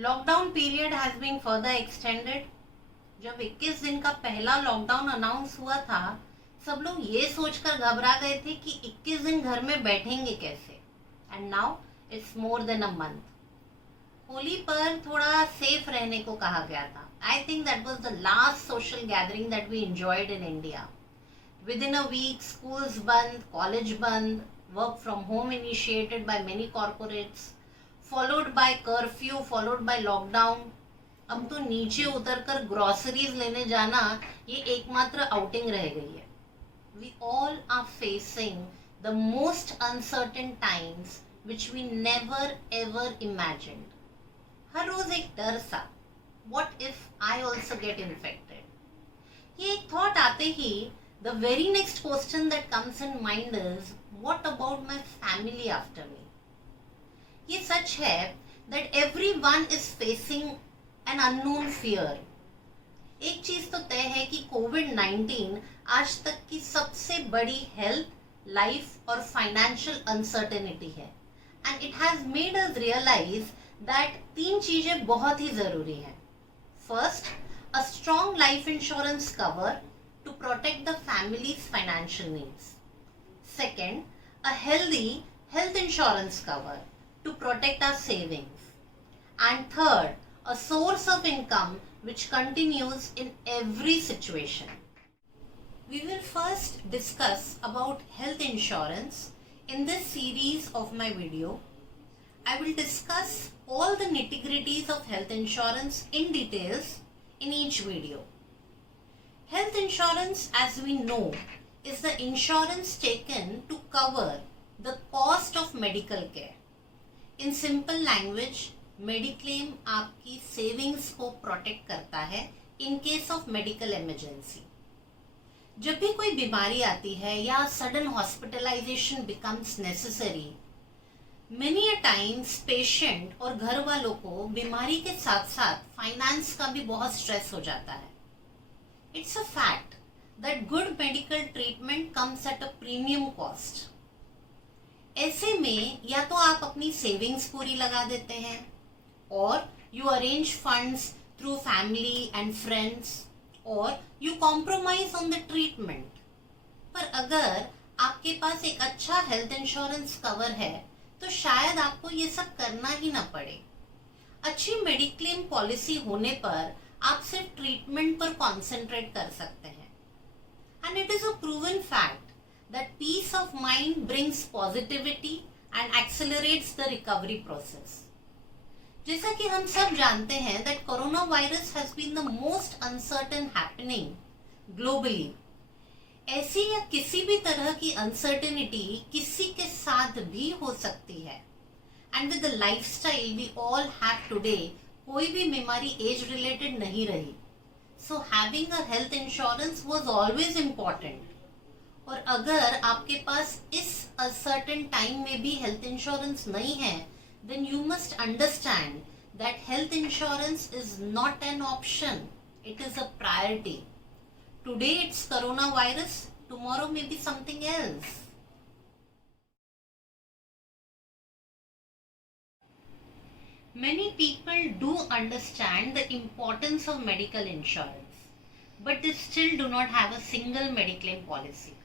Lockdown period has been further extended. जब 21 दिन का पहला लॉकडाउन अनाउंस हुआ था, सब लोग ये सोचकर घबरा गए थे कि 21 दिन घर में बैठेंगे कैसे। And now it's more than a month. Holi पर थोड़ा सेफ रहने को कहा गया था। I think that was the last social gathering that we enjoyed in India. Within a week schools बंद, कॉलेज बंद, work from home initiated by many corporates, followed by curfew, followed by lockdown. अब तो नीचे उतरकर ग्रोसरीज लेने जाना ये एकमात्र आउटिंग रह गई है। We all are facing the most uncertain times which we never ever imagined. हर रोज एक डर सा, what if I also get infected. ये एक थॉट आते ही the very next question that comes in mind is what about my family after me. ये सच है that everyone is facing an unknown fear। एक चीज तो तय है कि कोविड-19 आज तक की सबसे बड़ी हेल्थ, लाइफ और फाइनेंशियल अनसर्टेनिटी है। And it has made us realise that तीन चीजें बहुत ही जरूरी हैं। First, a strong life insurance cover to protect the family's financial needs. Second, a healthy health insurance cover to protect our savings. And third, a source of income which continues in every situation. We will first discuss about health insurance in this series of my video. I will discuss all the nitty-gritties of health insurance in details in each video. Health insurance, as we know, is the insurance taken to cover the cost of medical care. In simple language, mediclaim आपकी savings को protect करता है in case of medical emergency. जब भी कोई बीमारी आती है या sudden hospitalisation becomes necessary, many a times patient और घर वालों को बीमारी के साथ साथ फाइनेंस का भी बहुत स्ट्रेस हो जाता है। It's a fact that good medical treatment comes at a premium cost. ऐसे में या तो आप अपनी सेविंग्स पूरी लगा देते हैं और you arrange funds through family and friends और you compromise on the treatment. पर अगर आपके पास एक अच्छा हेल्थ इंश्योरेंस कवर है तो शायद आपको ये सब करना ही ना पड़े। अच्छी मेडिक्लेम पॉलिसी होने पर आप सिर्फ ट्रीटमेंट पर कॉन्सेंट्रेट कर सकते हैं। And it is a proven fact that peace of mind brings positivity and accelerates the recovery process। जैसा कि हम सब जानते हैं that corona virus has been the most uncertain happening globally। ऐसी या किसी भी तरह की uncertainty किसी के साथ भी हो सकती है। And with the lifestyle we all have today, कोई भी बीमारी age related नहीं रही। So having a health insurance was always important। और अगर आपके पास इस सर्टेन टाइम में भी हेल्थ इंश्योरेंस नहीं है, then you must understand that health insurance is not an option, it is a priority. Today it's corona virus, tomorrow may be something else. Many people do understand the importance of medical insurance, but they still do not have a single mediclaim policy।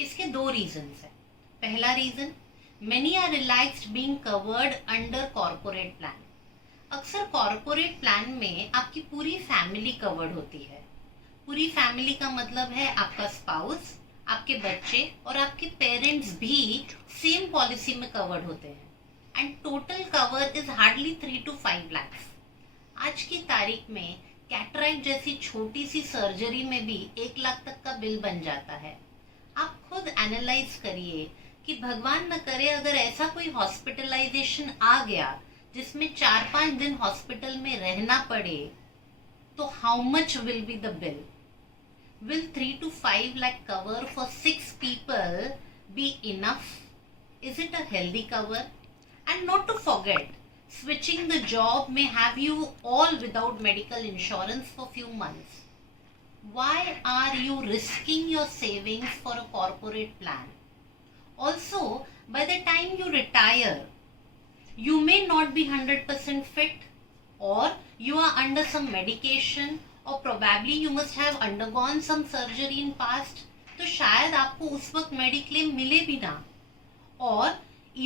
इसके दो reasons हैं। पहला reason, many are relaxed being covered under corporate plan. अक्सर corporate plan में आपकी पूरी family covered होती है। पूरी फैमिली का मतलब है आपका स्पाउस, आपके बच्चे और आपके पेरेंट्स भी सेम पॉलिसी में कवर्ड होते हैं। And total cover is hardly 3 to 5 lakhs। आज की तारीख में कैटरैक्ट जैसी छोटी सी सर्जरी में भी 1 लाख तक का बिल बन जाता है। आप खुद एनालाइज करिए कि भगवान न करे अगर ऐसा कोई हॉस्पिटलाइजेशन आ गया जिसमें 4-5 दिन हॉस्पिटल में रहना पड़े, तो how much will be the bill? Will 3 to 5 lakh cover for 6 people be enough? Is it a healthy cover? And not to forget, switching the job may have you all without medical insurance for few months। Why are you risking your savings for a corporate plan? Also, by the time you retire, you may not be 100% fit or you are under some medication, or probably you must have undergone some surgery in past, तो शायद आपको उस वक्त मेडिक्लेम मिले भी ना, और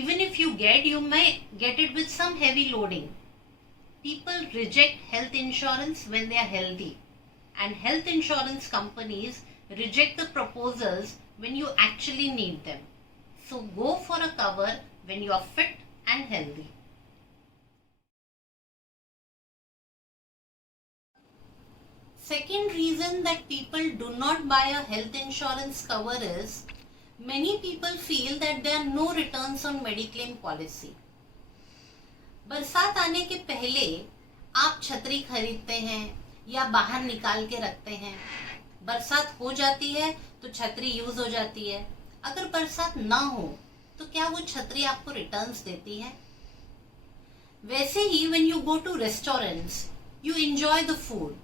even if you get, you may get it with some heavy loading. People reject health insurance when they are healthy, and health insurance companies reject the proposals when you actually need them. So go for a cover when you are fit and healthy. Second reason that people do not buy a health insurance cover is many people feel that there are no returns on Mediclaim policy. बरसात आने के पहले आप छतरी खरीदते हैं या बाहर निकाल के रखते हैं, बरसात हो जाती है तो छतरी यूज हो जाती है, अगर बरसात ना हो तो क्या वो छतरी आपको रिटर्न्स देती है? वैसे ही when you go to restaurants, you enjoy the food.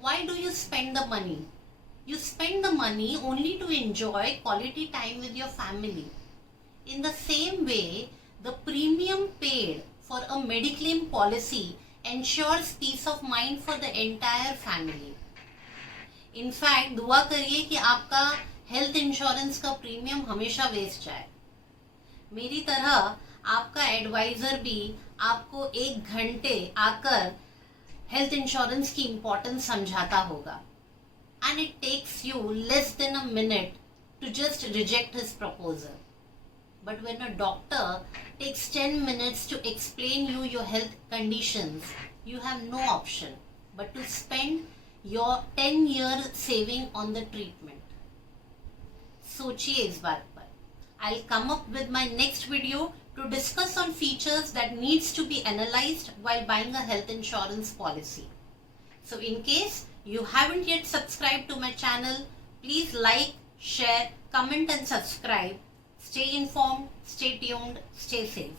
Why do you spend the money? You spend the money only to enjoy quality time with your family. In the same way, the premium paid for a Mediclaim policy ensures peace of mind for the entire family. In fact, दुआ करिए कि आपका health insurance का प्रीमियम हमेशा वेस्ट जाए. मेरी तरह आपका एडवाइजर भी आपको 1 घंटे आकर हेल्थ इंश्योरेंस की इम्पोर्टेंस समझाता होगा, and it takes you less than a minute to just reject his proposal. But when a doctor takes 10 minutes to explain you your health conditions, you have no option but to spend your 10-year saving on the treatment. सोचिए इस बात पर. I'll come up with my next video to discuss on features that needs to be analyzed while buying a health insurance policy. So in case you haven't yet subscribed to my channel, please like, share, comment and subscribe. Stay informed, stay tuned, stay safe.